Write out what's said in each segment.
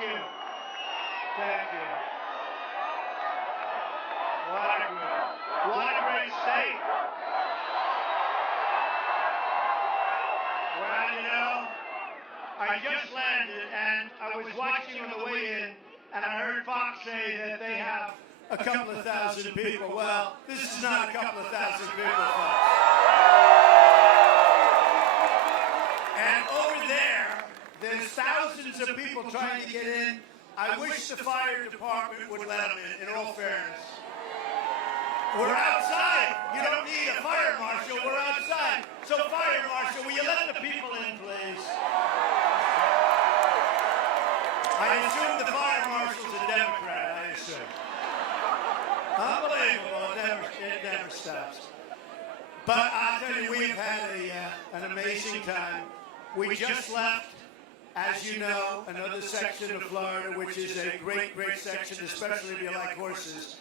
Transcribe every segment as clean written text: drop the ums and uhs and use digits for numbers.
you. Thank you. What a great state. Well, you know, I just landed and I was watching on the way in, and I heard Fox say that they have a couple of thousand people. Well, this is not a couple of thousand people, folks. And over there, there's thousands of people trying to get in. I wish the fire department would let them in all fairness. We're outside. You don't need a fire marshal. We're outside. So, fire marshal, will you let the people in, please? I assume the fire marshal's a Democrat, I assume. Unbelievable. It never stops. But I'll tell you, we've had an amazing time. We just left, as you know, another section of Florida, which is a great, great section, especially if you like horses.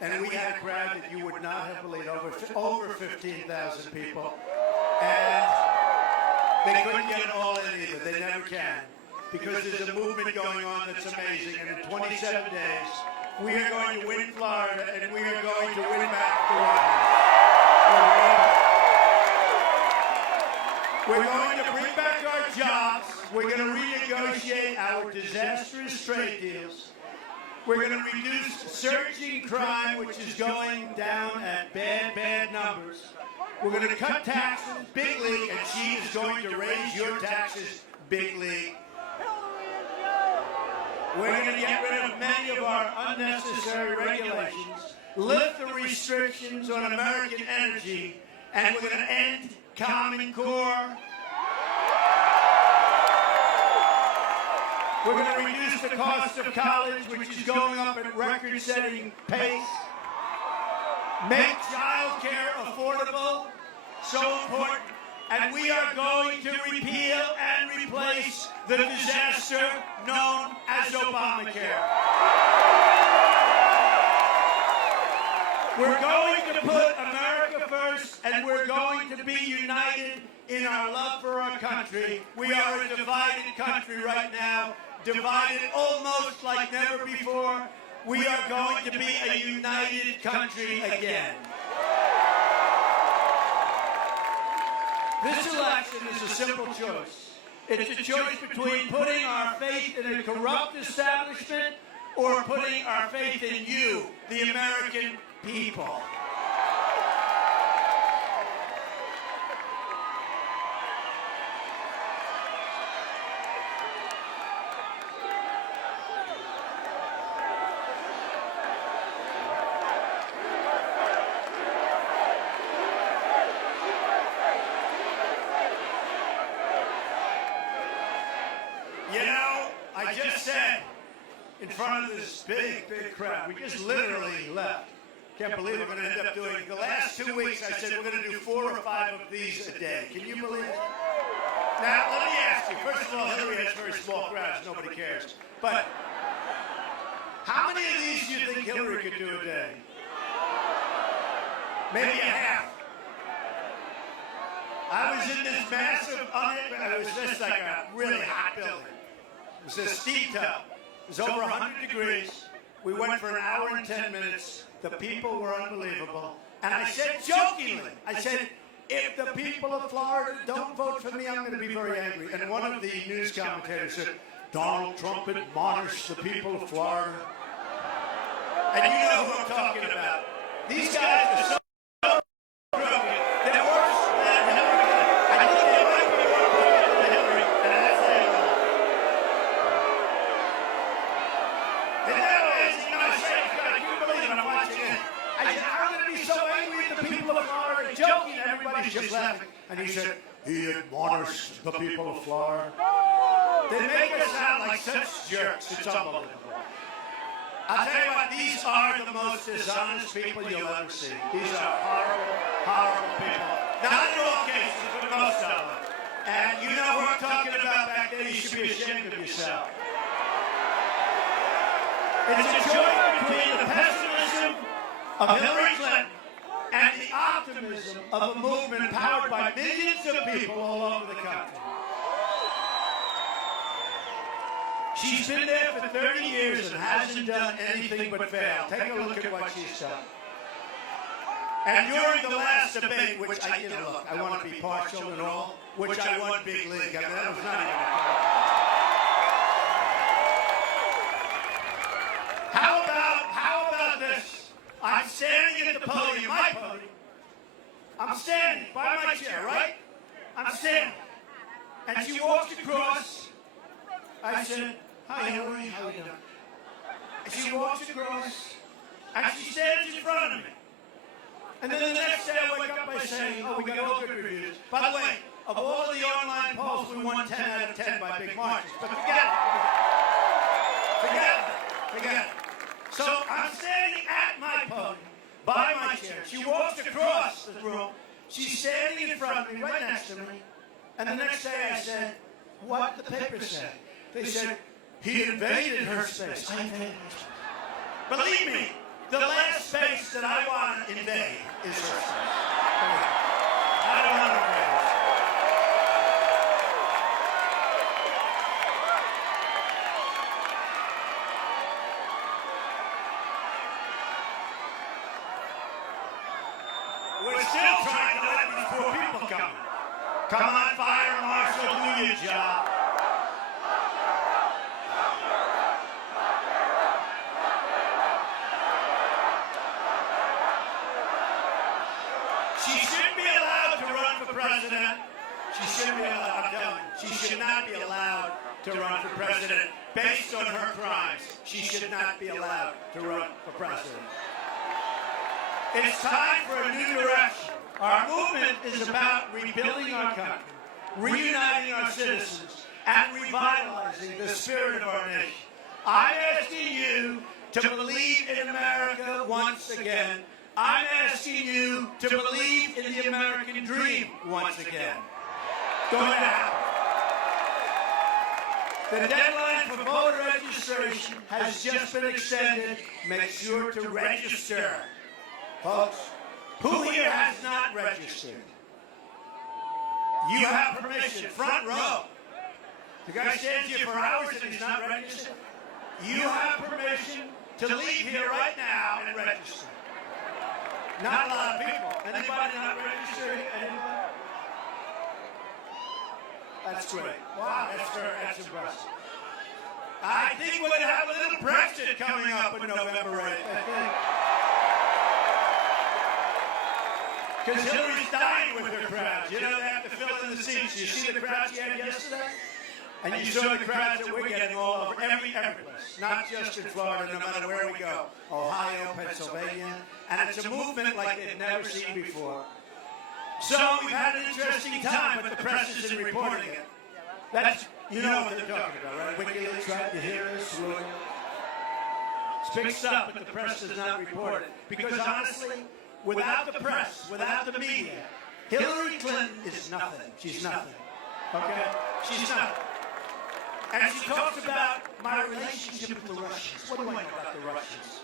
And we had a crowd that you would not have believed, over 15,000 people. And they couldn't get it all in either. They never can. Because there's a movement going on that's amazing. And in 27 days, we are going to win Florida, and we are going to win back the White House. We're going to bring back our jobs. We're going to renegotiate our disastrous trade deals. We're going to reduce surging crime, which is going down at bad, bad numbers. We're going to cut taxes, big league, and she is going to raise your taxes, big league. We're going to get rid of many of our unnecessary regulations, lift the restrictions on American energy, and we're going to end Common Core. We're going to reduce the cost of college, which is going up at record-setting pace. Make child care affordable, so important. And we are going to repeal and replace the disaster known as Obamacare. We're going to put America first, and we're going to be united in our love for our country. We are a divided country right now. Divided almost like never before. We are going to be a united country again. This election is a simple choice. It's a choice between putting our faith in a corrupt establishment or putting our faith in you, the American people. You know, I just said in front of this big, big crowd, we just literally left. Can't believe we're going to end up doing it. The last 2 weeks, I said we're going to do 4 or 5 of these a day. Can you believe it? Now, let me ask you. First of all, Hillary has very small crowds. Nobody cares. But how many of these do you think Hillary could do a day? Maybe a half. I was in this massive, it was just like a really hot building. It was a steam tub. It was over 100 degrees. We went for an hour and 10 minutes. The people were unbelievable. And I said jokingly, I said, if the people of Florida don't vote for me, I'm going to be very angry. And one of the news commentators said, Donald Trump admonished the people of Florida. And you know who I'm talking about. These guys are so broken. They're worse than Hillary. I think they might be more broken than Hillary. And that's the end of it. And that was, you know, I said, I couldn't believe it. I'm watching it. I said, I'm going to be so angry at the people of Florida. Joking, and everybody's just laughing. And he said, he admonished the people of Florida. They make us sound like such jerks. It's unbelievable. I'll tell you what, these are the most dishonest people you'll ever see. These are horrible, horrible people. Not in all cases, but most of them. And you know who I'm talking about back there? You should be ashamed of yourself. It's a choice between the pessimism of Hillary Clinton and the optimism of a movement powered by millions of people all over the country. She's been there for 30 years and hasn't done anything but fail. Take a look at what she's done. And during the last debate, which I want to be partial and all, which I won big league. I mean, that was not even a How about this? I'm standing at the podium, my podium. I'm standing by my chair, right? I'm standing. And she walks across. I said, "Hi, Hillary, how are you doing?" And she walks across, and she stands in front of me. And then the next day I wake up by saying, "Oh, we got all good reviews." By the way, of all of the online polls, we won 10 out of 10 by big margins. But forget it. So I'm standing at my podium, by my chair. She walks across the room. She's standing in front of me, right next to me. And the next day I said, what the paper said. They said, he invaded her space. I invaded her space. Believe me, the last space that I want to invade is her space. I don't want to invade her space. We're still trying to let these poor people come. Come on, fire marshal, do your job. She shouldn't be allowed to run for president. She shouldn't be allowed, I'm telling you, she should not be allowed to run for president based on her crimes. She should not be allowed to run for president. It's time for a new direction. Our movement is about rebuilding our country, reuniting our citizens, and revitalizing the spirit of our nation. I'm asking you to believe in America once again. I'm asking you to believe in the American dream once again. Going to happen. The deadline for voter registration has just been extended. Make sure to register. Folks, who here has not registered? You have permission, front row. The guy stands here for hours and he's not registered. You have permission to leave here right now and register. Not a lot of people. Anybody not registered? Anybody? That's great. Wow, that's impressive. I think we're going to have a little Brexit coming up in November 8th. Because Hillary's dying with her crowds. You know, they have to fill in the seats. You see the crowds you had yesterday? And you saw the crowds that we're getting all over every place. Not just in Florida, no matter where we go. Ohio, Pennsylvania. And it's a movement like they've never seen before. So we've had an interesting time, but the press isn't reporting it. That's, you know what they're talking about, right? WikiLeaks, right? You hear this? It's big stuff, but the press does not report it. Because honestly, without the press, without the media, Hillary Clinton is nothing. She's nothing. Okay? She's nothing. And she talks about my relationship with the Russians. What do I know about the Russians?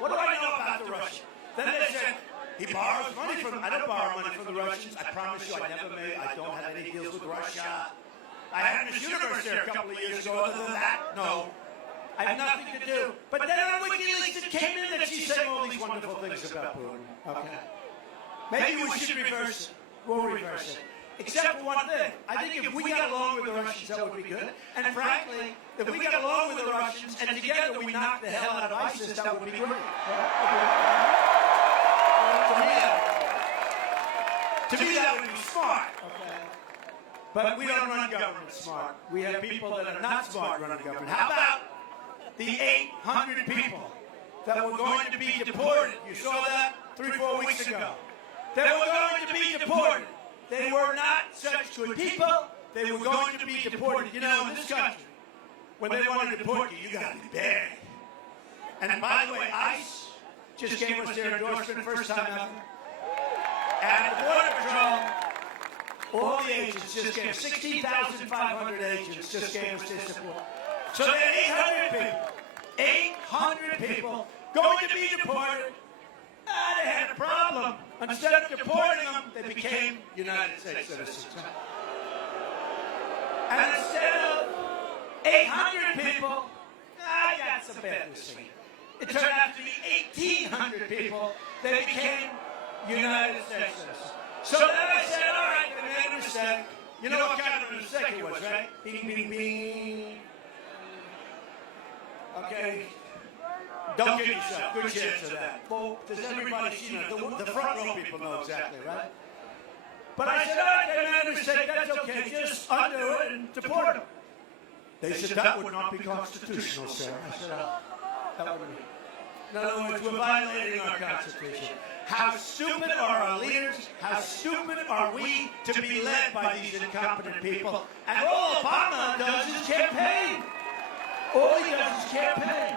What do I know about the Russians? Then they said, he borrows money from, I don't borrow money from the Russians. I promise you I don't have any deals with Russia. I had Miss Universe there a couple of years ago. Other than that, no. I have nothing to do. But then on WikiLeaks it came in that she's saying all these wonderful things about Putin. Okay. Maybe we should reverse it. We'll reverse it. Except for one thing. I think if we got along with the Russians, that would be good. And frankly, if we got along with the Russians and together we knocked the hell out of ISIS, that would be great. To me, that would be smart. Okay. But we don't run government smart. We have people that are not smart running government. How about the 800 people that were going to be deported? You saw that 3-4 weeks ago. They were going to be deported. They were not such good people. They were going to be deported. You know, in this country, when they want to deport you, you got to be bad. And by the way, ICE just gave us their endorsement first time ever. And the Border Patrol, all the agents just gave 16,500 agents just gave us their support. So there are 800 people going to be deported. They had a problem. Instead of deporting them, they became United States citizens. And instead of 800 people. I got some bad news for you. It turned out to be 1,800 people that became United States citizens. So then I said, all right, they made a mistake. You know what kind of a mistake it was, right? Bing, bing, bing. Okay. Don't get yourself. Good chance of that. Well, does everybody see that? The front row people know exactly, right? But I said, all right, they made a mistake. That's okay. Just undo it and deport them. They said that would not be constitutional, sir. I said, that would be. In other words, we're violating our Constitution. How stupid are our leaders? How stupid are we to be led by these incompetent people? And all Obama does is campaign. All he does is campaign.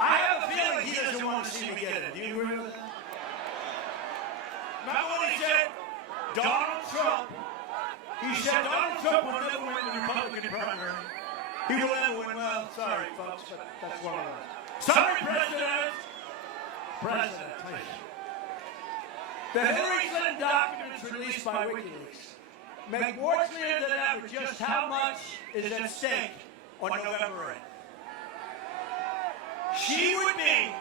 I have a feeling he doesn't want to see me get it. Do you agree with that? Remember when he said, Donald Trump, he said Donald Trump will never win the Republican primary. He will never win. Well, sorry, folks, but that's one of those. Sorry, President. The Hillary Clinton documents released by WikiLeaks make more clear than ever just how much is at stake on November 8th. She would be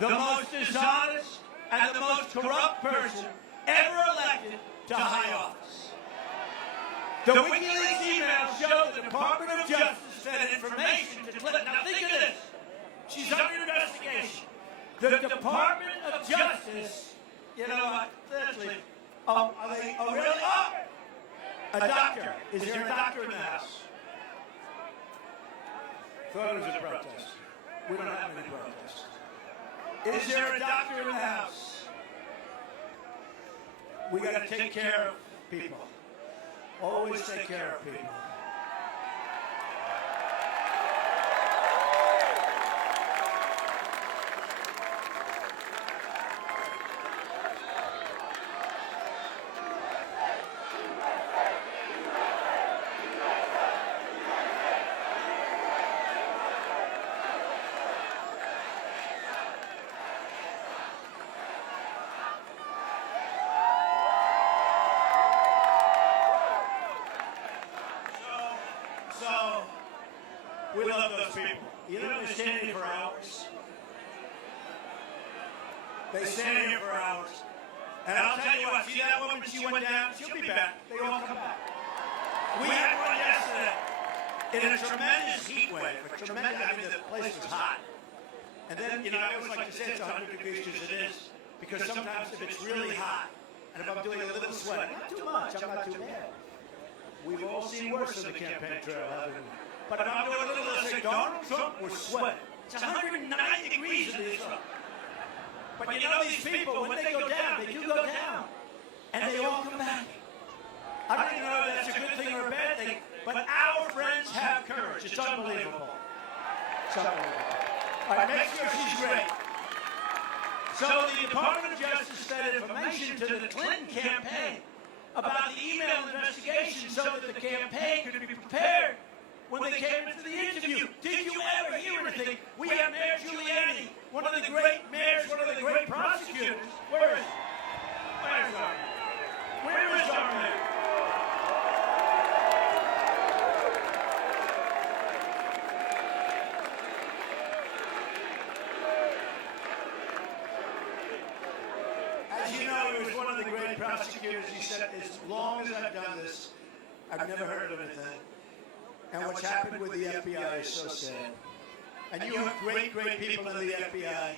the most dishonest and the most corrupt person ever elected to high office. The WikiLeaks emails show the Department of Justice fed information to Clinton. Now think of this. She's under investigation. The Department of Justice, you know what? Literally, are they? Oh, really? Oh! A doctor. Is there a doctor in the house? Thought it was a protest. We don't have any protests. Is there a doctor in the house? We got to take care of people. Always take care of people. We love those people. You know, they stand here for hours. They stand here for hours. And I'll tell you what, see that woman, she went down, she'll be back. They all come back. We had one yesterday in a tremendous heat wave. I mean, the place was hot. And then, you know, I always like to say it's 100 degrees because it is. Because sometimes if it's really hot, and if I'm doing a little sweat, not too much, I'm not too mad. We've all seen worse on the campaign trail, haven't we? But if I'm doing a little, let's say Donald Trump was sweating. It's 109 degrees in this room. But you know these people, when they go down, they do go down. And they all come back. I don't even know if that's a good thing or a bad thing, but our friends have courage. It's unbelievable. It's unbelievable. All right, make sure she's great. So the Department of Justice fed information to the Clinton campaign about the email investigation so that the campaign could be prepared when they came into the interview. Did you ever hear anything? We have Mayor Giuliani, one of the great mayors, one of the great prosecutors. Where is he? Where is our mayor? Where is our mayor? As you know, he was one of the great prosecutors. He said, as long as I've done this, I've never heard of anything. And what's happened with the FBI is so sad. And you have great, great people in the FBI.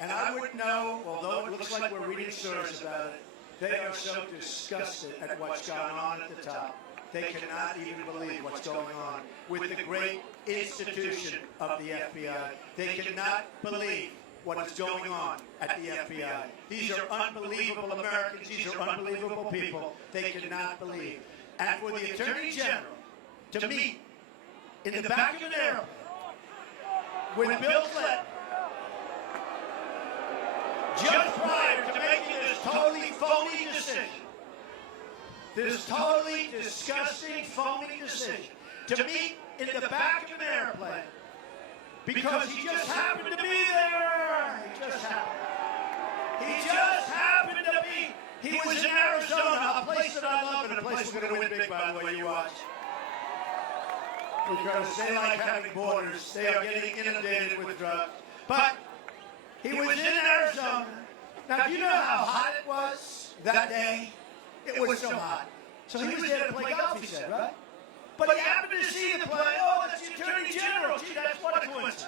And I wouldn't know, although it looks like we're reading stories about it, they are so disgusted at what's going on at the top. They cannot even believe what's going on with the great institution of the FBI. They cannot believe what is going on at the FBI. These are unbelievable Americans. These are unbelievable people. They cannot believe. And for the Attorney General to meet in the back of an airplane with Bill Clinton just prior to making this totally phony decision, this totally disgusting phony decision, to meet in the back of an airplane because he just happened to be there. He just happened. He just happened to be. He was in Arizona, a place that I love and a place we're going to win big, by the way, you watch. because they like having borders. They are getting inundated with drugs. But he was in Arizona. Now, do you know how hot it was that day? It was so hot. So he was there to play golf, he said, right? But he happened to see the play. Oh, that's the Attorney General. Gee, that's what a coincidence.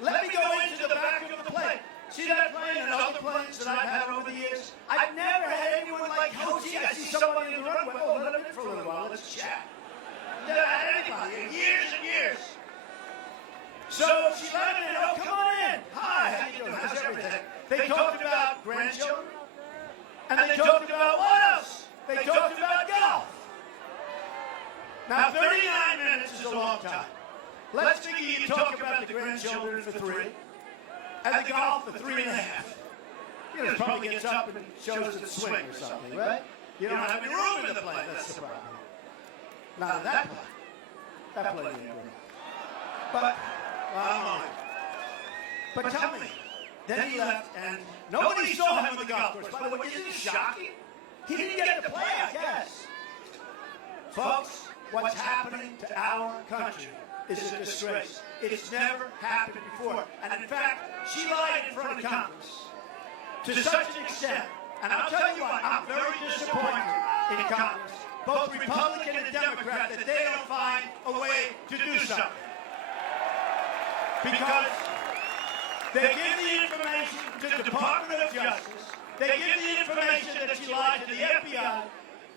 Let me go into the back of the plane. See that plane and other planes that I've had over the years? I've never had anyone like, oh, gee, I see somebody in the runway. Oh, let him in for a little while. Let's chat. Never had anybody in years and years. So she let him in. Oh, come on in. Hi, how you doing? How's everything? They talked about grandchildren. And they talked about what else? They talked about golf. Now, 39 minutes is a long time. Let's figure you talk about the grandchildren for 3, and the golf for 3.5. You know, it probably gets up and shows it swing or something, right? You don't have any room in the plane. That's the problem. Not in that plane. That plane ain't room. But, but tell me, then he left, and nobody saw him on the golf course. By the way, isn't it shocking? He didn't get to play, I guess. Folks, what's happening to our country is a disgrace. It's never happened before. And in fact, she lied in front of Congress to such an extent. And I'll tell you what, I'm very disappointed in Congress, both Republican and Democrat, that they don't find a way to do something. Because they give the information to the Department of Justice, they give the information that she lied to the FBI,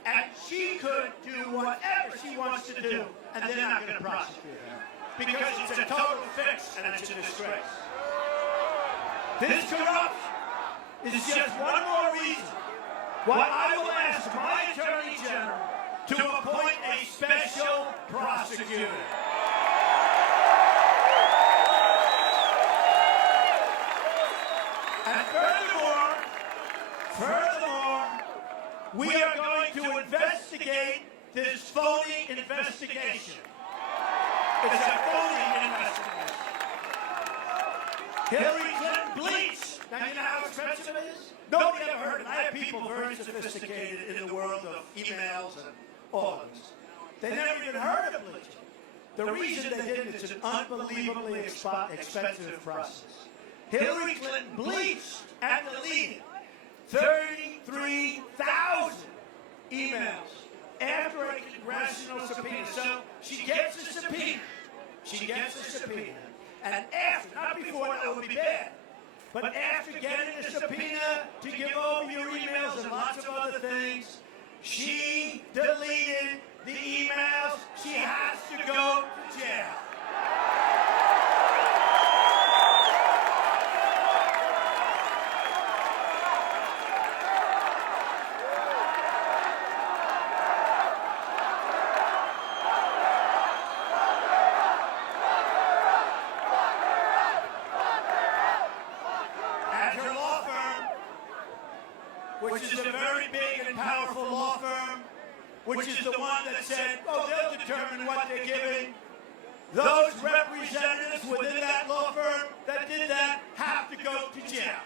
and she could do whatever she wants to do, and they're not going to prosecute her. Because it's a total fix, and it's a disgrace. This corruption is just one more reason why I will ask my Attorney General to appoint a special prosecutor. And furthermore, we are going to investigate this phony investigation. It's a phony investigation. Hillary Clinton bleached. Now, you know how expensive it is? Nobody ever heard of it. I have people very sophisticated in the world of emails and all of this. They never even heard of bleaching. The reason they didn't, it's an unbelievably expensive process. Hillary Clinton bleached and deleted 33,000 emails after a congressional subpoena. So she gets a subpoena. And after, not before, that would be bad. But after getting a subpoena to give over your emails and lots of other things, she deleted the emails. She has to go to jail. Which is a very big and powerful law firm, which is the one that said, oh, they'll determine what they're giving. Those representatives within that law firm that did that have to go to jail.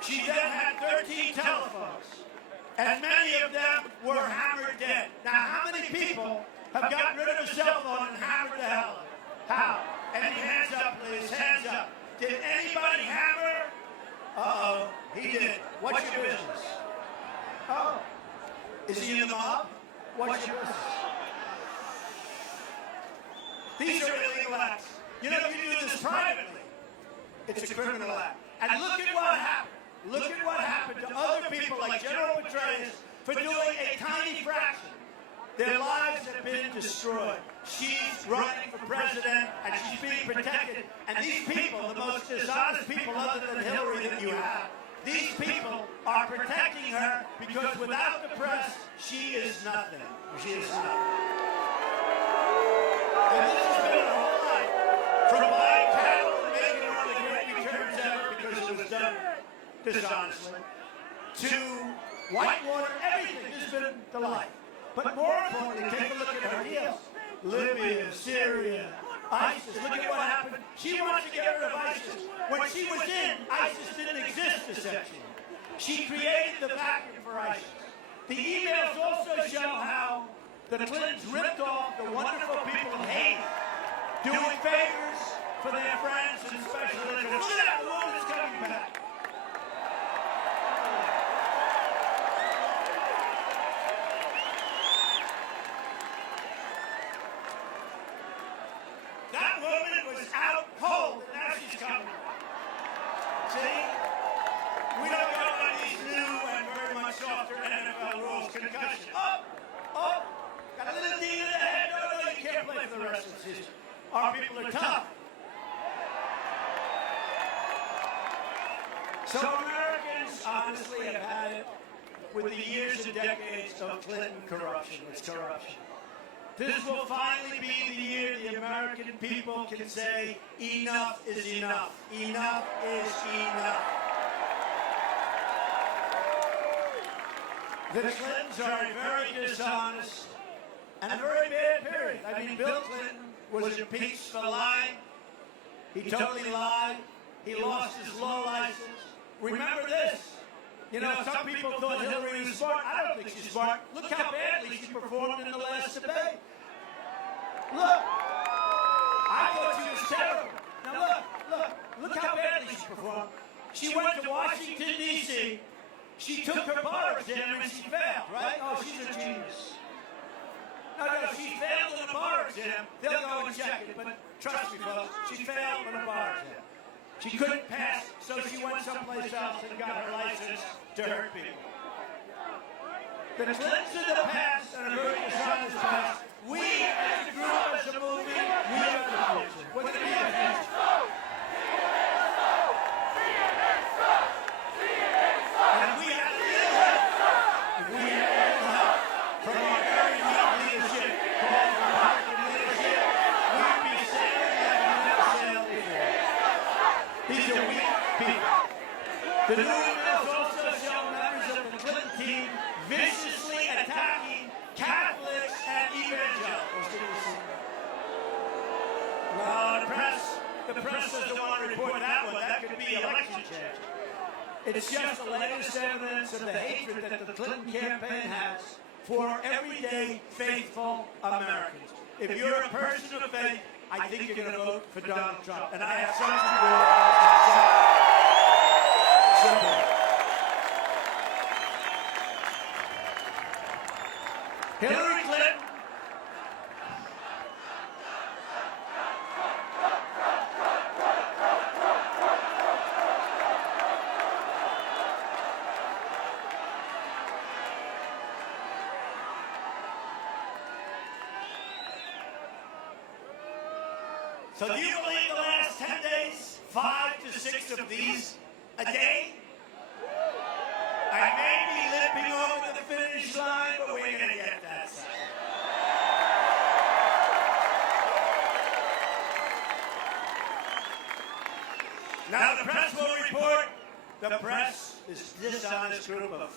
She then had 13 telephones, and many of them were hammered dead. Now, how many people have gotten rid of a cell phone and hammered the hell out of it? How? Any hands up, please, hands up. Did anybody hammer? Uh-oh, he did. What's your business? Oh, is he in the mob? What's your business? These are illegal acts. You know, if you do this privately, it's a criminal act. And look at what happened. Look at what happened to other people like General Petraeus for doing a tiny fraction. Their lives have been destroyed. She's running for president, and she's being protected. And these people, the most dishonest people other than Hillary that you have, these people are protecting her because without the press, she is nothing. She is nothing. And this has been a whole life. From buying cattle and making one of the great returns ever because it was done dishonestly, to whitewater, everything. This has been the life. But more importantly, take a look at her deals. Libya, Syria, ISIS. Look at what happened. She wants to get rid of ISIS. When she was in, ISIS didn't exist, essentially. She created the vacuum for ISIS. The emails also show how the Clintons ripped off the wonderful people of Haiti, doing favors for their friends and special interests. Look at that woman is coming back. That woman was out cold, and now she's coming. See? We don't go by these new and very much softer NFL rules. Concussion. Up. Got a little ding in the head. No, you can't play for the rest of the season. Our people are tough. So Americans honestly have had it with the years and decades of Clinton corruption. It's corruption. This will finally be the year the American people can say, enough is enough. Enough is enough. The Clintons are a very dishonest and a very bad period. I mean, Bill Clinton was impeached for lying. He totally lied. He lost his law license. Remember this. You know, some people thought Hillary was smart. I don't think she's smart. Look how badly she performed in the last debate. Look. I thought she was terrible. Now look how badly she performed. She went to Washington, D.C., she took her bar exam and she failed, right? Oh, she's a genius. No, she failed on a bar exam. They'll go and check it, but trust me, folks, she failed on a bar exam. She couldn't pass, so she went someplace else and got her license to hurt people. The Clintons of the past and a very dishonest past. We, as a group, as a movement, we are the future. What's the future? The new emails also show members of the Clinton team viciously attacking Catholics and evangelicals. No, the press doesn't want to report that one. That could be election change. It's just the latest evidence of the hatred that the Clinton campaign has for everyday faithful Americans. If you're a person of faith, I think you're going to vote for Donald Trump. And I have something to do. Hillary Clinton. So do you believe the last 10 days, 5 to 6 of these a day? I may be limping over the finish line, but we're going to get that. Now the press will report. The press is this dishonest group of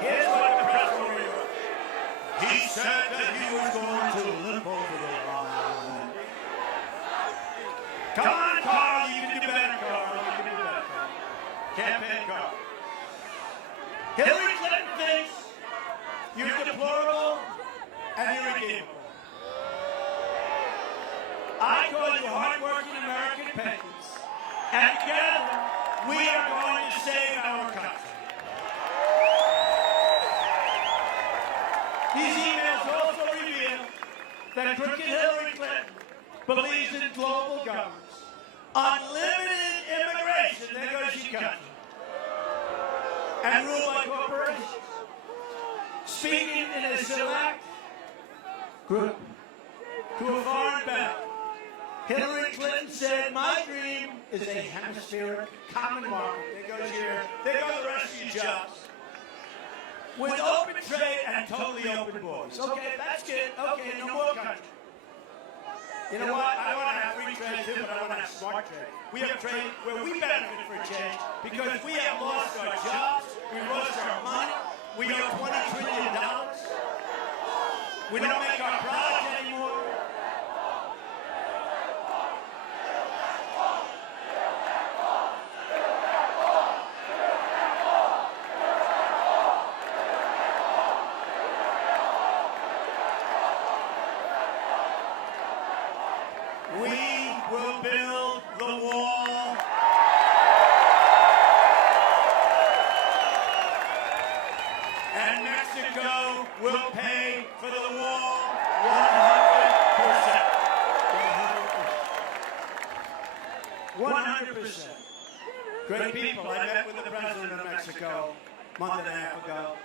Here's what the press will report. He said that he was going to limp over the line. Come on, Carl, you can do better, Carl. You can do better, Carl. Campaign Carl. Hillary Clinton thinks you're deplorable and irredeemable. I call you hardworking American patriots, and together we are going to save our country. These emails also reveal that crooked Hillary Clinton believes in global governance, unlimited immigration, there goes your country, and rule by corporations. Speaking in a select group to a foreign bank, Hillary Clinton said, my dream is a hemispheric common market. There goes the rest of your jobs. With open trade and totally open borders. Okay, that's good. Okay, no more country. You know what? I want to have free trade too, but I want to have smart trade. We have trade where we benefit for a change because we have lost our jobs, we lost our money, we owe $20 trillion. We don't make our product anymore. Mexico will pay for the wall 100%. 100%. Great people. I met with the president of Mexico a month and a half ago.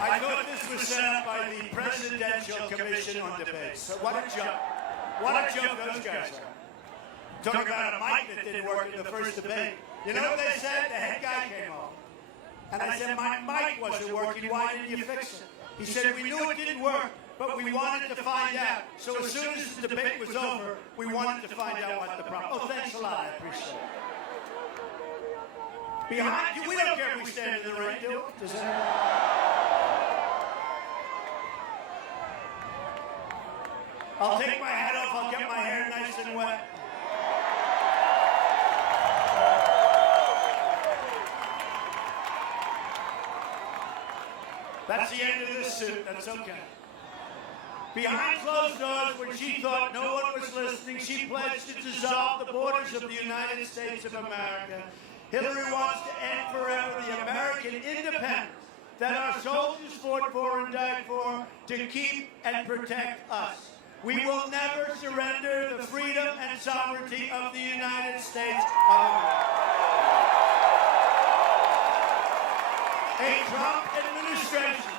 I thought this was set up by the Presidential Commission on Debates. So what a joke. What a joke those guys are. Talking about a mic that didn't work in the first debate. You know what they said? The head guy came on. And I said, my mic wasn't working. Why didn't you fix it? He said, we knew it didn't work, but we wanted to find out. So as soon as the debate was over, we wanted to find out what the problem. Oh, thanks a lot. I appreciate it. Behind you, we don't care if we stand in the rain, do we? Does anyone? I'll take my hat off. I'll get my hair nice and wet. That's the end of this suit. That's okay. Behind closed doors, when she thought no one was listening, she pledged to dissolve the borders of the United States of America. Hillary wants to end forever the American independence that our soldiers fought for and died for to keep and protect us. We will never surrender the freedom and sovereignty of the United States of America. A Trump administration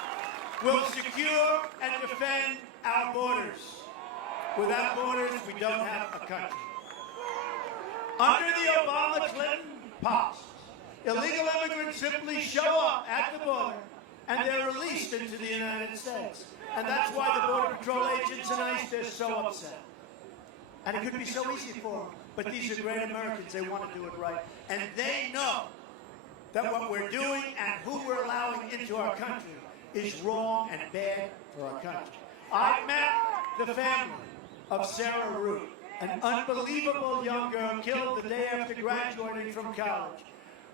will secure and defend our borders. Without borders, we don't have a country. Under the Obama-Clinton policies, illegal immigrants simply show up at the border and they're released into the United States. And that's why the Border Patrol agents and ICE, they're so upset. And it could be so easy for them. But these are great Americans. They want to do it right. And they know that what we're doing and who we're allowing into our country is wrong and bad for our country. I met the family of Sarah Root, an unbelievable young girl killed the day after graduating from college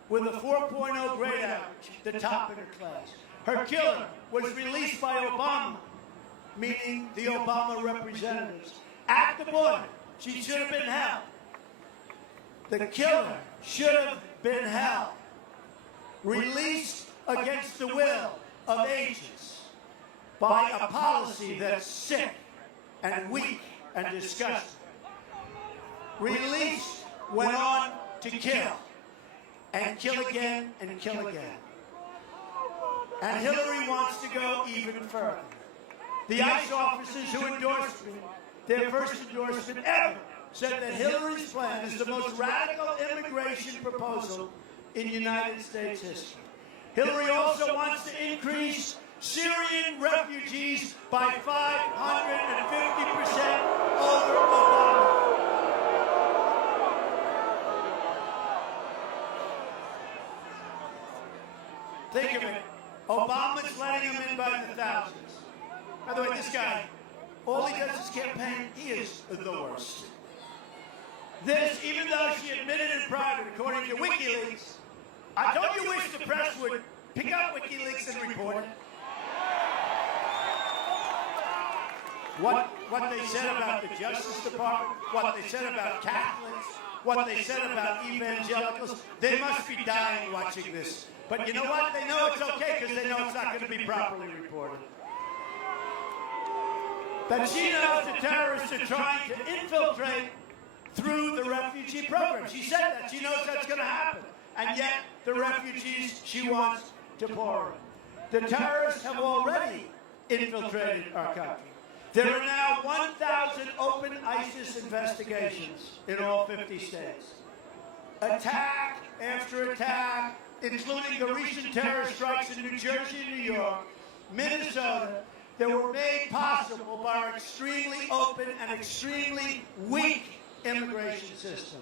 with a 4.0 grade average, the top in her class. Her killer was released by Obama, meaning the Obama representatives. At the border, she should have been held. The killer should have been held. Released against the will of agents by a policy that's sick and weak and disgusting. Released, went on to kill, and kill again, and kill again. And Hillary wants to go even further. The ICE officers who endorsed me, their first endorsement ever, said that Hillary's plan is the most radical immigration proposal in United States history. Hillary also wants to increase Syrian refugees by 550% over Obama. Think of it. Obama's letting them in by the thousands. By the way, this guy, all he does is campaign. He is the worst. This, even though she admitted in private, according to WikiLeaks, don't you wish the press would pick up WikiLeaks and report it? What they said about the Justice Department, what they said about Catholics, what they said about evangelicals, they must be dying watching this. But you know what? They know it's okay because they know it's not going to be properly reported. That she knows the terrorists are trying to infiltrate through the refugee program. She said that. She knows that's going to happen. And yet, the refugees she wants to pour in. The terrorists have already infiltrated our country. There are now 1,000 open ISIS investigations in all 50 states. Attack after attack, including the recent terrorist strikes in New Jersey, New York, Minnesota, that were made possible by our extremely open and extremely weak immigration system.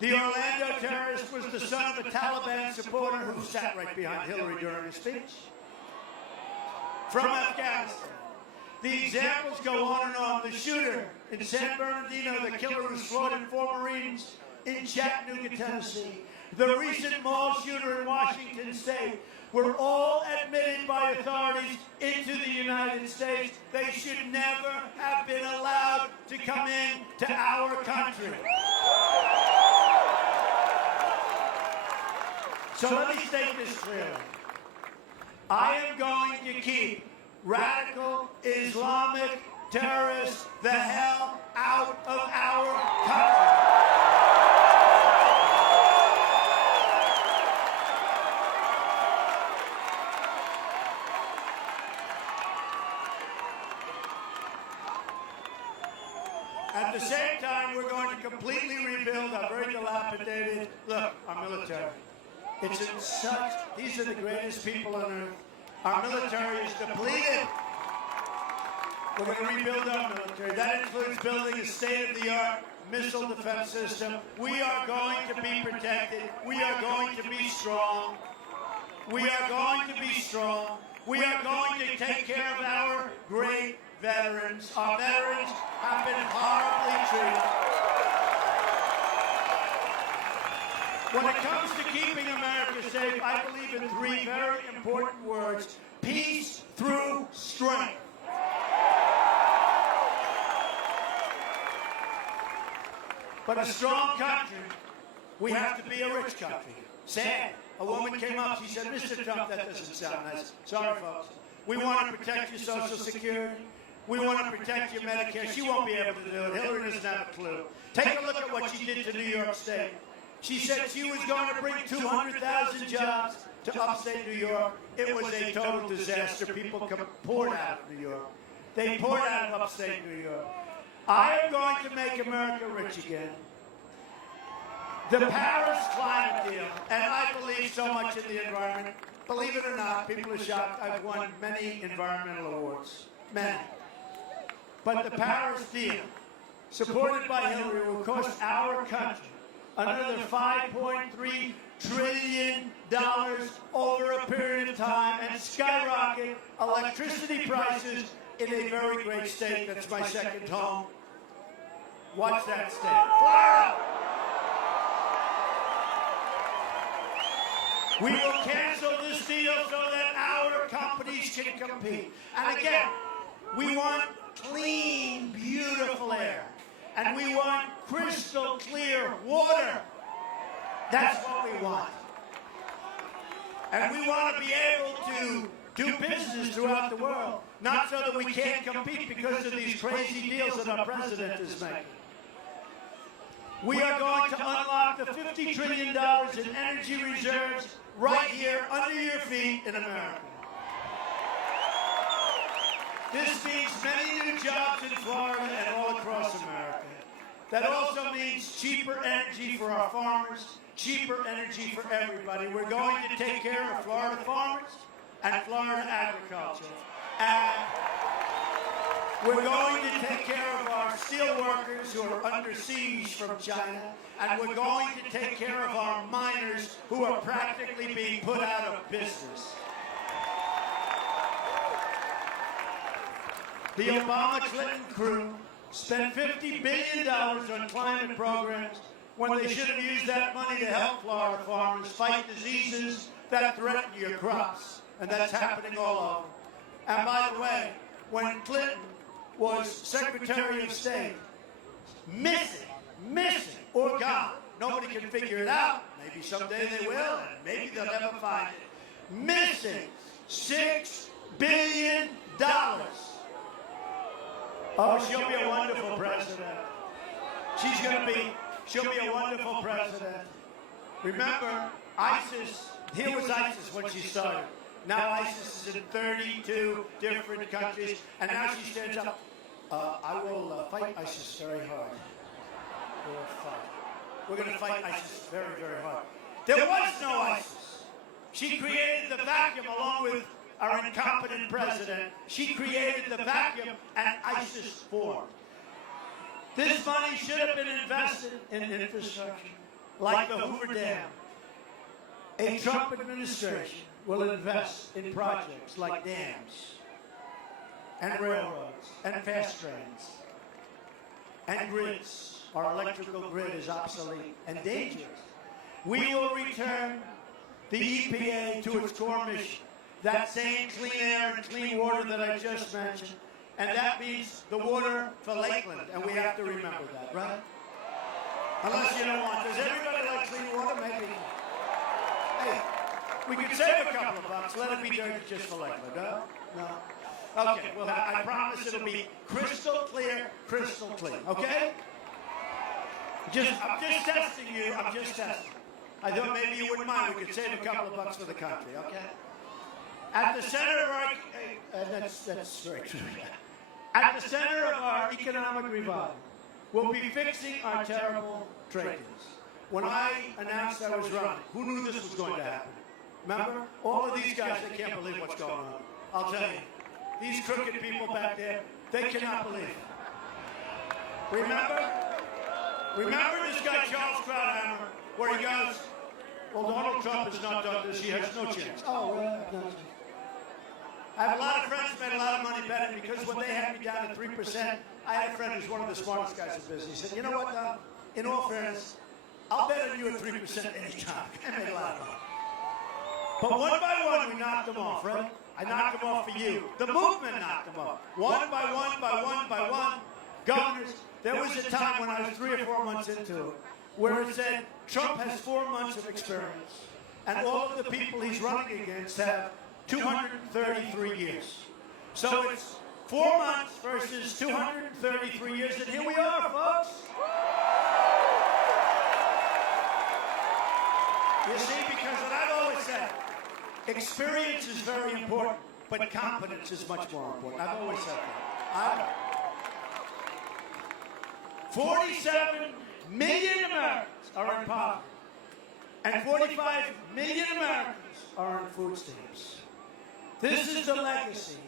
The Orlando terrorist was the son of a Taliban supporter who sat right behind Hillary during her speech. From Afghanistan. The examples go on and on. The shooter in San Bernardino, the killer who slaughtered 4 Marines in Chattanooga, Tennessee. The recent mall shooter in Washington State were all admitted by authorities into the United States. They should never have been allowed to come into our country. So let me state this clearly. I am going to keep radical Islamic terrorists the hell out of our country. At the same time, we're going to completely rebuild our very dilapidated, look, our military. It's in such, these are the greatest people on earth. Our military is depleted. We're going to rebuild our military. That includes building a state-of-the-art missile defense system. We are going to be protected. We are going to be strong. We are going to be strong. We are going to take care of our great veterans. Our veterans have been horribly treated. When it comes to keeping America safe, I believe in 3 very important words: peace through strength. But a strong country, we have to be a rich country. Sad. A woman came up, she said, Mr. Trump, that doesn't sound nice. Sorry, folks. We want to protect your Social Security. We want to protect your Medicare. She won't be able to do it. Hillary doesn't have a clue. Take a look at what she did to New York State. She said she was going to bring 200,000 jobs to upstate New York. It was a total disaster. People poured out of New York. They poured out of upstate New York. I am going to make America rich again. The Paris climate deal, and I believe so much in the environment. Believe it or not, people are shocked. I've won many environmental awards. Many. But the Paris deal, supported by Hillary, will cost our country another $5.3 trillion over a period of time and skyrocket electricity prices in a very great state. That's my second home. Watch that state. Florida! We will cancel this deal so that our companies can compete. And again, we want clean, beautiful air. And we want crystal clear water. That's what we want. And we want to be able to do business throughout the world, not so that we can't compete because of these crazy deals that our president is making. We are going to unlock the $50 trillion in energy reserves right here under your feet in America. This means many new jobs in Florida and all across America. That also means cheaper energy for our farmers, cheaper energy for everybody. We're going to take care of Florida farmers and Florida agriculture. And we're going to take care of our steel workers who are under siege from China. And we're going to take care of our miners who are practically being put out of business. The Obama-Clinton crew spent $50 billion on climate programs when they should have used that money to help Florida farmers fight diseases that threaten your crops. And that's happening all over. And by the way, when Clinton was Secretary of State, missing, or gone, nobody can figure it out. Maybe someday they will, and maybe they'll never find it. Missing $6 billion. Oh, she'll be a wonderful president. She'll be a wonderful president. Remember, ISIS, here was ISIS when she started. Now ISIS is in 32 different countries, and now she stands up. I will fight ISIS very hard. We're going to fight ISIS very, very hard. There was no ISIS. She created the vacuum along with our incompetent president. She created the vacuum, and ISIS formed. This money should have been invested in infrastructure, like the Hoover Dam. A Trump administration will invest in projects like dams, and railroads, and fast trains, and grids. Our electrical grid is obsolete and dangerous. We will return the EPA to its core mission, that same clean air and clean water that I just mentioned, and that means the water for Lakeland, and we have to remember that, right? Unless you don't want. Does everybody like clean water? Maybe. Hey, we could save a couple of bucks. Let it be dirty just for Lakeland, huh? No? Okay, well, I promise it'll be crystal clear, okay? I'm just testing you. I'm just testing. I thought maybe you wouldn't mind. We could save a couple of bucks for the country, okay? At the center of our... that's very true. At the center of our economic revival, we'll be fixing our terrible trade deals. When I announced I was running, who knew this was going to happen? Remember? All of these guys, they can't believe what's going on. I'll tell you. These crooked people back there, they cannot believe it. Remember this guy, Charles Krauthammer, where he goes, well, Donald Trump has not done this. He has no chance. Oh, right. No chance. I have a lot of friends who made a lot of money betting because when they had me down at 3%, I had a friend who's one of the smartest guys in business. He said, you know what, Don? In all fairness, I'll bet on you at 3% anytime. I made a lot of money. But one by one, we knocked them off, right? I knocked them off for you. The movement knocked them off. One by one. Governors, there was a time when I was 3 or 4 months into it where it said Trump has 4 months of experience, and all of the people he's running against have 233 years. So it's 4 months versus 233 years, and here we are, folks. You see, because what I've always said, experience is very important, but competence is much more important. I've always said that. 47 million Americans are in poverty, and 45 million Americans are on food stamps. This is the legacy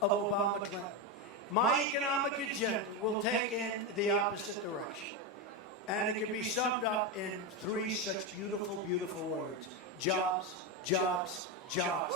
of Obama Clinton. My economic agenda will take in the opposite direction. And it can be summed up in 3 such beautiful, beautiful words. Jobs, jobs, jobs.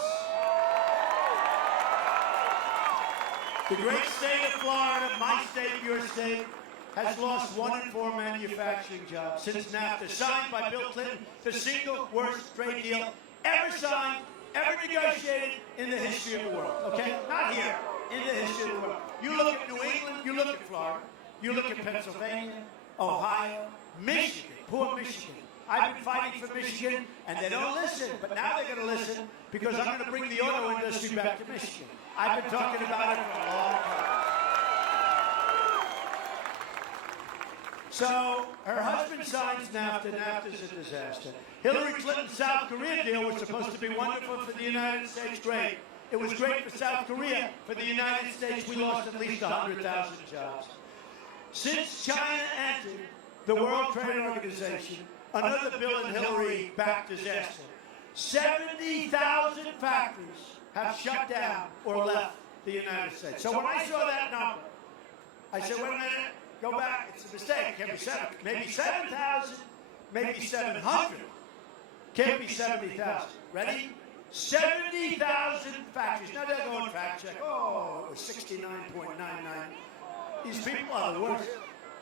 The great state of Florida, my state, your state, has lost 1 in 4 manufacturing jobs since NAFTA, signed by Bill Clinton, the single worst trade deal ever signed, ever negotiated in the history of the world. Okay? Not here. In the history of the world. You look at New England, you look at Florida, you look at Pennsylvania, Ohio, Michigan, poor Michigan. I've been fighting for Michigan, and they don't listen. But now they're going to listen because I'm going to bring the auto industry back to Michigan. I've been talking about it for a long time. So her husband signs NAFTA. NAFTA's a disaster. Hillary Clinton's South Korea deal was supposed to be wonderful for the United States. Great. It was great for South Korea. For the United States, we lost at least 100,000 jobs. Since China entered the World Trade Organization, another Bill and Hillary-backed disaster, 70,000 factories have shut down or left the United States. So when I saw that number, I said, wait a minute, go back. It's a mistake. It can't be 7. Maybe 7,000, maybe 700. Can't be 70,000. Ready? 70,000 factories. Now they're going fact check. Oh, it was 69.99. These people are the worst.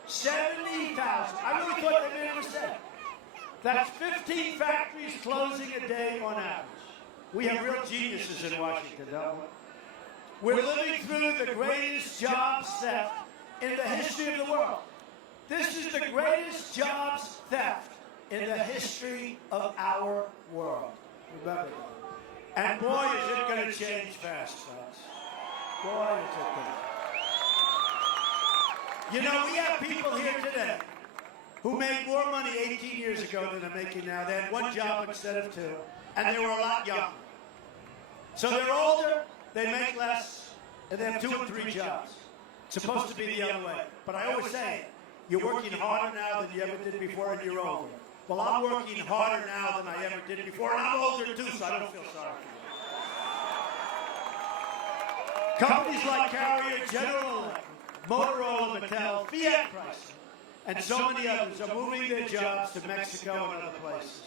70,000. I really thought they made a mistake. That's 15 factories closing a day on average. We have real geniuses in Washington, don't we? We're living through the greatest jobs theft in the history of the world. This is the greatest jobs theft in the history of our world. Remember that. And boy, is it going to change fast, folks. Boy, is it going to. You know, we have people here today who made more money 18 years ago than they're making now. They had 1 job instead of 2, and they were a lot younger. So they're older, they make less, and they have 2 and 3 jobs. It's supposed to be the other way. But I always say, you're working harder now than you ever did before, and you're older. Well, I'm working harder now than I ever did before, and I'm older too, so I don't feel sorry for you. Companies like Carrier, General Electric, Motorola, Mattel, Fiat Chrysler, and so many others are moving their jobs to Mexico and other places.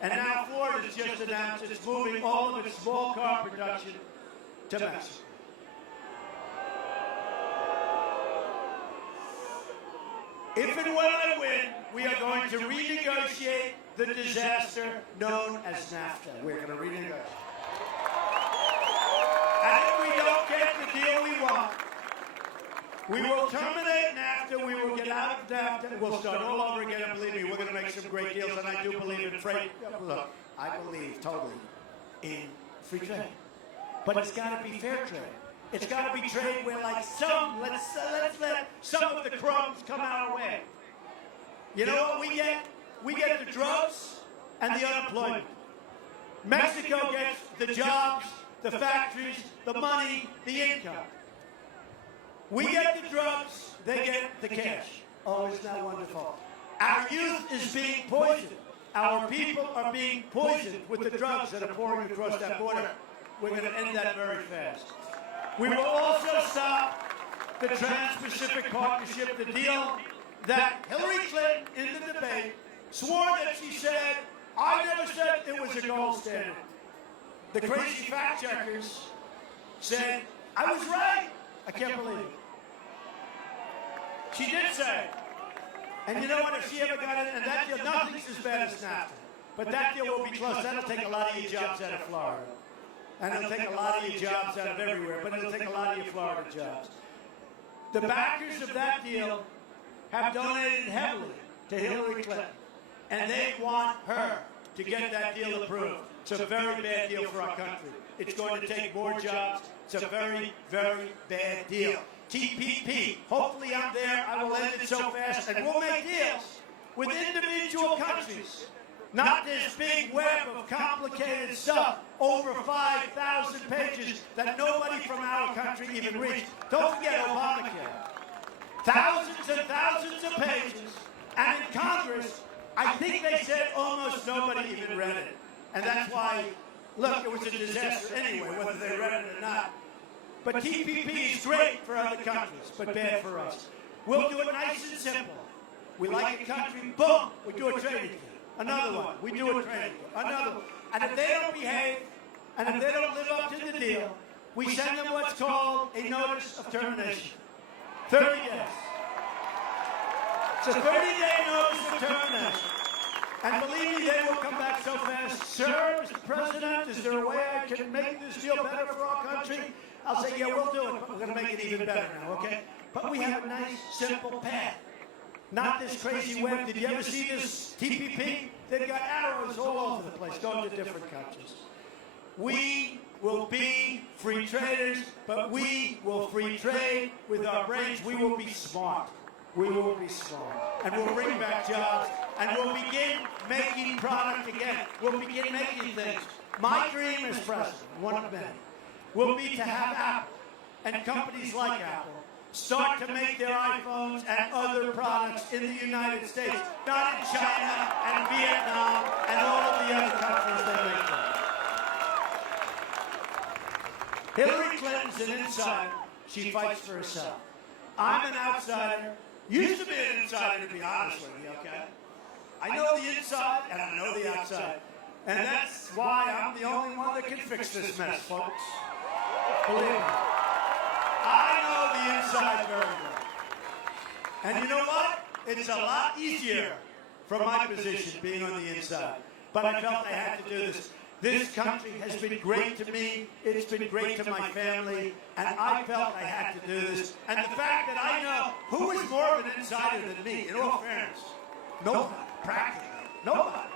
And now Ford has just announced it's moving all of its small car production to Mexico. If and when I win, we are going to renegotiate the disaster known as NAFTA. We're going to renegotiate. And if we don't get the deal we want, we will terminate NAFTA, we will get out of NAFTA, and we'll start all over again. And believe me, we're going to make some great deals, and I do believe in freight. Look, I believe totally in free trade. But it's got to be fair trade. It's got to be trade where, like, let's let some of the crumbs come our way. You know what we get? We get the drugs and the unemployment. Mexico gets the jobs, the factories, the money, the income. We get the drugs, they get the cash. Oh, isn't that wonderful? Our youth is being poisoned. Our people are being poisoned with the drugs that are pouring across that border. We're going to end that very fast. We will also stop the Trans-Pacific Partnership, the deal that Hillary Clinton, in the debate, swore that she said, I never said it was a gold standard. The crazy fact checkers said, I was right. I can't believe it. She did say it. And you know what, if she ever got it, and that deal, nothing's as bad as NAFTA. But that deal will be close. That'll take a lot of your jobs out of Florida. And it'll take a lot of your jobs out of everywhere, but it'll take a lot of your Florida jobs. The backers of that deal have donated heavily to Hillary Clinton, and they want her to get that deal approved. It's a very bad deal for our country. It's going to take more jobs. It's a very, very bad deal. TPP, hopefully I'm there. I will end it so fast, and we'll make deals with individual countries. Not this big web of complicated stuff, over 5,000 pages that nobody from our country even reads. Don't forget Obamacare. Thousands and thousands of pages. And in Congress, I think they said almost nobody even read it. And that's why, look, it was a disaster anyway, whether they read it or not. But TPP is great for other countries, but bad for us. We'll do it nice and simple. We like a country, boom, we do a trading deal. Another one, we do a trading deal. Another one. And if they don't behave, and if they don't live up to the deal, we send them what's called a notice of termination. 30 days. It's a 30-day notice of termination. And believe me, they will come back so fast. Sir, Mr. President, is there a way I can make this deal better for our country? I'll say, yeah, we'll do it, but we're going to make it even better now, okay? But we have a nice, simple path. Not this crazy web. Did you ever see this TPP? They've got arrows all over the place, going to different countries. We will be free traders, but we will free trade with our brains. We will be smart. We will be smart. And we'll bring back jobs, and we'll begin making product again. We'll begin making things. My dream as president, one of many, will be to have Apple and companies like Apple start to make their iPhones and other products in the United States, not in China and Vietnam and all of the other countries they make them. Hillary Clinton's an insider. She fights for herself. I'm an outsider. Used to be an insider, to be honest with you, okay? I know the inside and I know the outside. And that's why I'm the only one that can fix this mess, folks. Believe me. I know the inside very well. And you know what? It's a lot easier from my position being on the inside. But I felt I had to do this. This country has been great to me. It's been great to my family. And I felt I had to do this. And the fact that I know who is more of an insider than me, in all fairness, nobody, practically, nobody.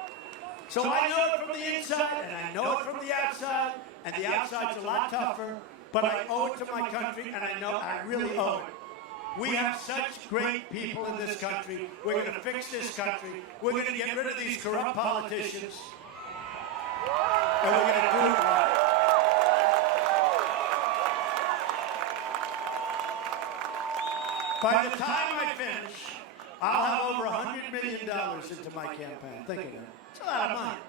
So I know it from the inside, and I know it from the outside. And the outside's a lot tougher. But I owe it to my country, and I know I really owe it. We have such great people in this country. We're going to fix this country. We're going to get rid of these corrupt politicians. And we're going to do it right. By the time I finish, I'll have over $100 million into my campaign. Think of that. It's a lot of money.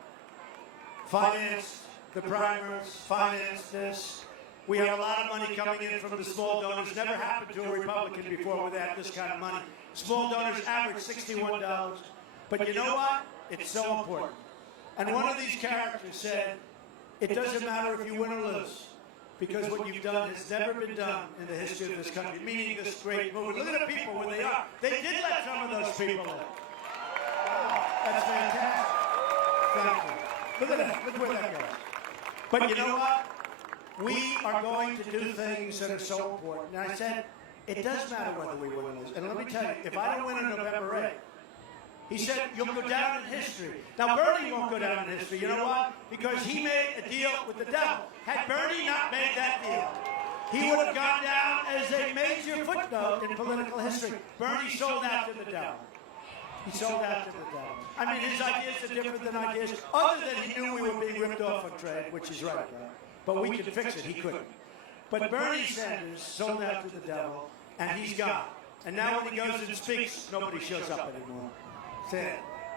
Financed the primaries, financed this. We have a lot of money coming in from the small donors. Never happened to a Republican before where they had this kind of money. Small donors average $61. But you know what? It's so important. And one of these characters said, it doesn't matter if you win or lose, because what you've done has never been done in the history of this country, meaning this great movement. Look at the people where they are. They did let some of those people in. Oh, that's fantastic. Thank you. Look at that. Look where that goes. But you know what? We are going to do things that are so important. And I said, it does matter whether we win or lose. And let me tell you, if I don't win on November 8th, he said, you'll go down in history. Now, Bernie won't go down in history. You know why? Because he made a deal with the devil. Had Bernie not made that deal, he would have gone down as a major footnote in political history. Bernie sold out to the devil. He sold out to the devil. I mean, his ideas are different than ideas, other than he knew we were being ripped off on trade, which is right. But we could fix it. He couldn't. But Bernie Sanders sold out to the devil, and he's gone. And now when he goes and speaks, nobody shows up anymore.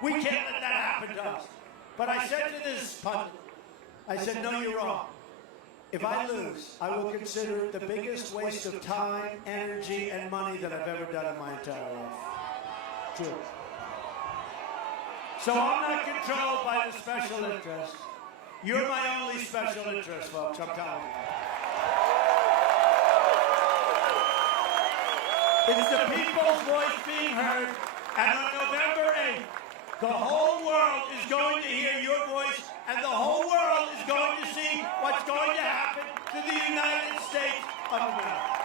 We can't let that happen to us. But I said to this pundit, I said, no, you're wrong. If I lose, I will consider it the biggest waste of time, energy, and money that I've ever done in my entire life. True. So I'm not controlled by the special interests. You're my only special interest, folks, I'm telling you. It's the people's voice being heard. And on November 8th, the whole world is going to hear your voice, and the whole world is going to see what's going to happen to the United States of America.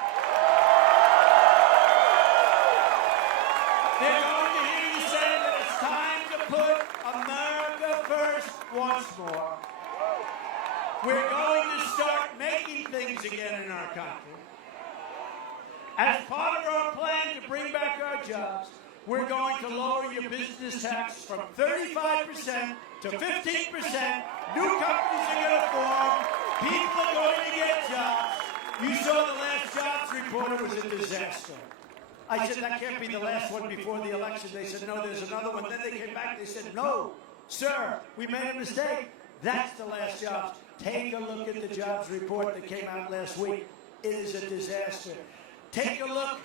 They're going to hear you say that it's time to put America first once more. We're going to start making things again in our country. As part of our plan to bring back our jobs, we're going to lower your business tax from 35% to 15%. New companies are going to form. People are going to get jobs. You saw the last jobs report. It was a disaster. I said, that can't be the last one before the election. They said, no, there's another one. Then they came back. They said, no, sir, we made a mistake. That's the last jobs. Take a look at the jobs report that came out last week. It is a disaster. Take a look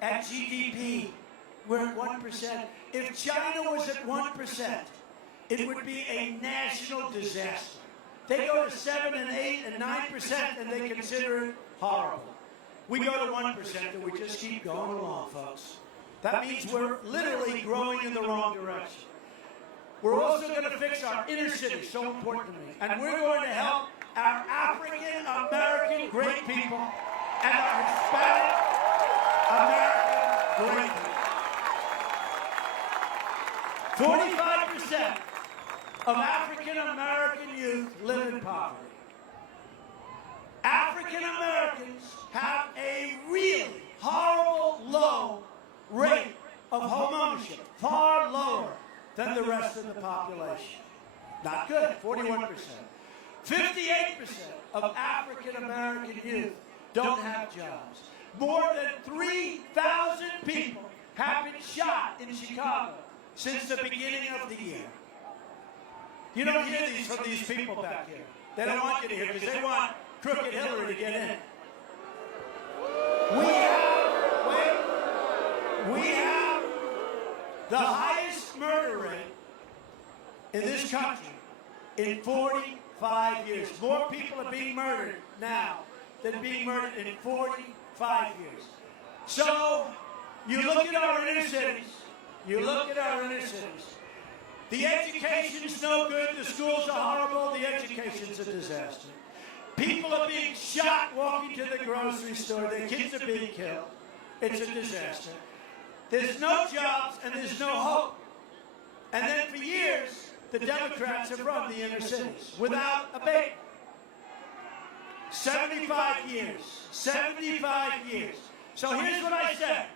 at GDP. We're at 1%. If China was at 1%, it would be a national disaster. They go to 7 and 8 and 9%, and they consider it horrible. We go to 1%, and we just keep going along, folks. That means we're literally growing in the wrong direction. We're also going to fix our inner city, so important to me. And we're going to help our African-American great people and our Hispanic American great people. 45% of African-American youth live in poverty. African-Americans have a really horrible low rate of home ownership, far lower than the rest of the population. Not good, 41%. 58% of African-American youth don't have jobs. More than 3,000 people have been shot in Chicago since the beginning of the year. You don't hear these from these people back here. They don't want you to hear because they want crooked Hillary to get in. We have the highest murder rate in this country in 45 years. More people are being murdered now than being murdered in 45 years. So, you look at our inner cities. You look at our inner cities. The education's no good. The schools are horrible. The education's a disaster. People are being shot walking to the grocery store. Their kids are being killed. It's a disaster. There's no jobs and there's no hope. And then for years, the Democrats have run the inner cities without abatement. 75 years. 75 years. So here's what I said.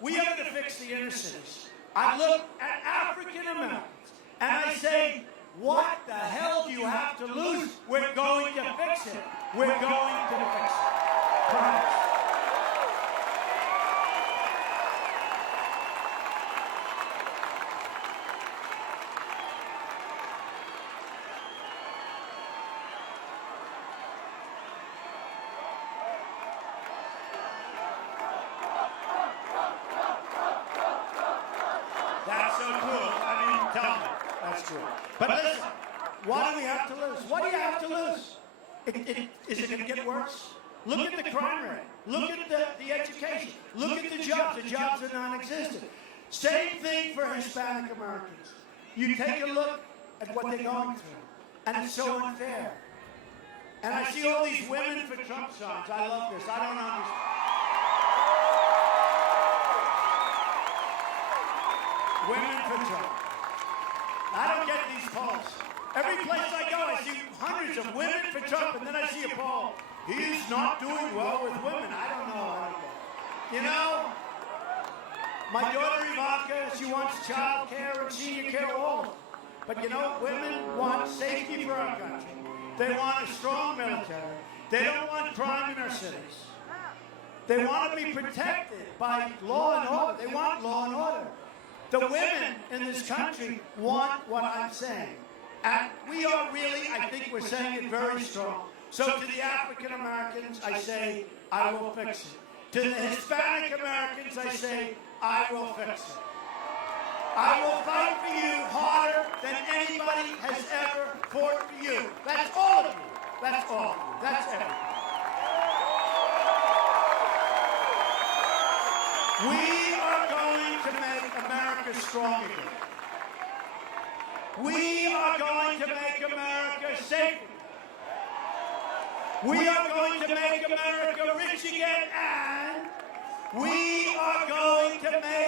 We are going to fix the inner cities. I look at African Americans and I say, what the hell do you have to lose? We're going to fix it. We're going to fix it. Perhaps. But listen, what do we have to lose? What do you have to lose? Is it going to get worse? Look at the crime rate. Look at the education. Look at the jobs. The jobs are non-existent. Same thing for Hispanic Americans. You take a look at what they're going through, and it's so unfair. And I see all these women for Trump signs. I love this. I don't understand. Women for Trump. I don't get these polls. Every place I go, I see hundreds of women for Trump, and then I see a poll. He's not doing well with women. I don't know. You know, my daughter Ivanka, she wants child care and senior care all. But you know, women want safety for our country. They want a strong military. They don't want crime in our cities. They want to be protected by law and order. They want law and order. The women in this country want what I'm saying. And we are really, I think we're saying it very strong. So to the African Americans, I say, I will fix it. To the Hispanic Americans, I say, I will fix it. I will fight for you harder than anybody has ever fought for you. That's all of you. That's all of you. That's everything. We are going to make America strong again. We are going to make America safe. We are going to make America rich again, and we are going to make